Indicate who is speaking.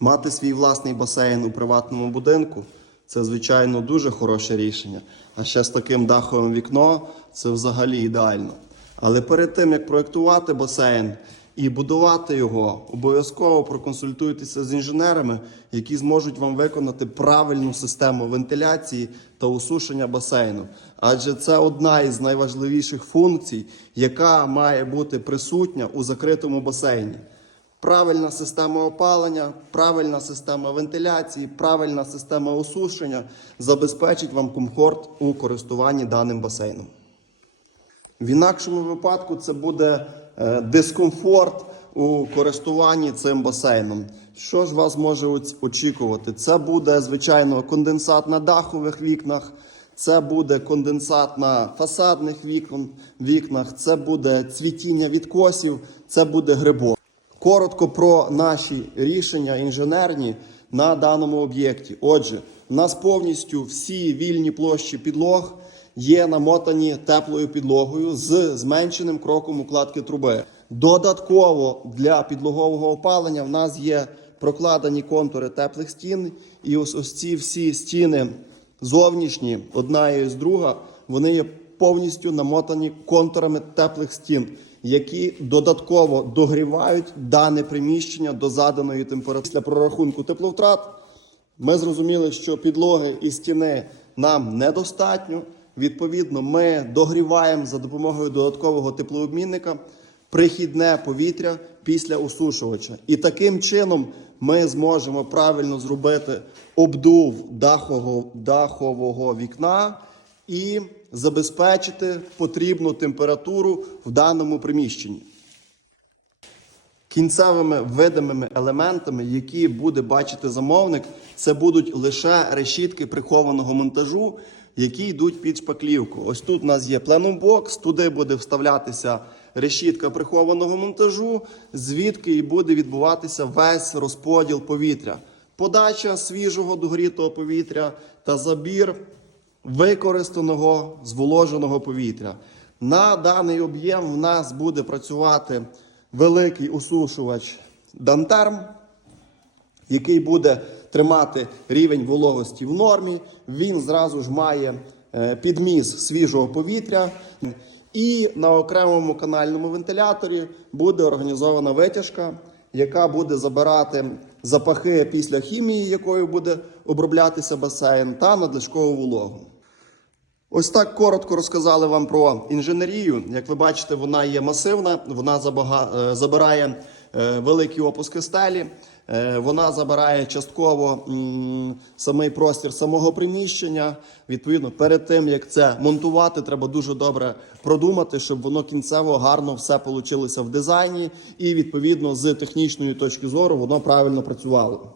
Speaker 1: Мати свій власний басейн у приватному будинку це, звичайно, дуже хороше рішення. А ще з таким даховим вікно це взагалі ідеально. Але перед тим, як проєктувати басейн і будувати його, обов'язково проконсультуйтеся з інженерами, які зможуть вам виконати правильну систему вентиляції та осушення басейну. Адже це одна із найважливіших функцій, яка має бути присутня у закритому басейні. Правильна система опалення, правильна система вентиляції, правильна система осушення забезпечить вам комфорт у користуванні даним басейном. В інакшому випадку це буде е, дискомфорт у користуванні цим басейном. Що ж вас може очікувати? Це буде, звичайно, конденсат на дахових вікнах, це буде конденсат на фасадних вікнах, це буде цвітіння відкосів, це буде грибок. Коротко про наші рішення інженерні на даному об'єкті. Отже, у нас повністю всі вільні площі підлог є намотані теплою підлогою з зменшеним кроком укладки труби. Додатково для підлогового опалення в нас є прокладені контури теплих стін, і ось, ось ці всі стіни зовнішні, одна і з друга, вони є повністю намотані контурами теплих стін, які додатково догрівають дане приміщення до заданої температури. Після прорахунку тепловтрат ми зрозуміли, що підлоги і стіни нам недостатньо. Відповідно, ми догріваємо за допомогою додаткового теплообмінника прихідне повітря після осушувача. І таким чином ми зможемо правильно зробити обдув дахового, дахового вікна і забезпечити потрібну температуру в даному приміщенні. Кінцевими видимими елементами, які буде бачити замовник, це будуть лише решітки прихованого монтажу, які йдуть під шпаклівку. Ось тут у нас є пленумбокс, туди буде вставлятися решітка прихованого монтажу, звідки і буде відбуватися весь розподіл повітря. Подача свіжого догрітого повітря та забір використаного зволоженого повітря. На даний об'єм в нас буде працювати великий осушувач Дантерм, який буде тримати рівень вологості в нормі. Він зразу ж має е, підміс свіжого повітря. І на окремому канальному вентиляторі буде організована витяжка, яка буде забирати запахи після хімії, якою буде оброблятися басейн, та надлишкову вологу. Ось так коротко розказали вам про інженерію. Як ви бачите, вона є масивна, вона забага- е, забирає е, великі опуски стелі, е, вона забирає частково самий простір самого приміщення. Відповідно, перед тим як це монтувати, треба дуже добре продумати, щоб воно кінцево гарно все вийшло в дизайні, і відповідно з технічної точки зору воно правильно працювало.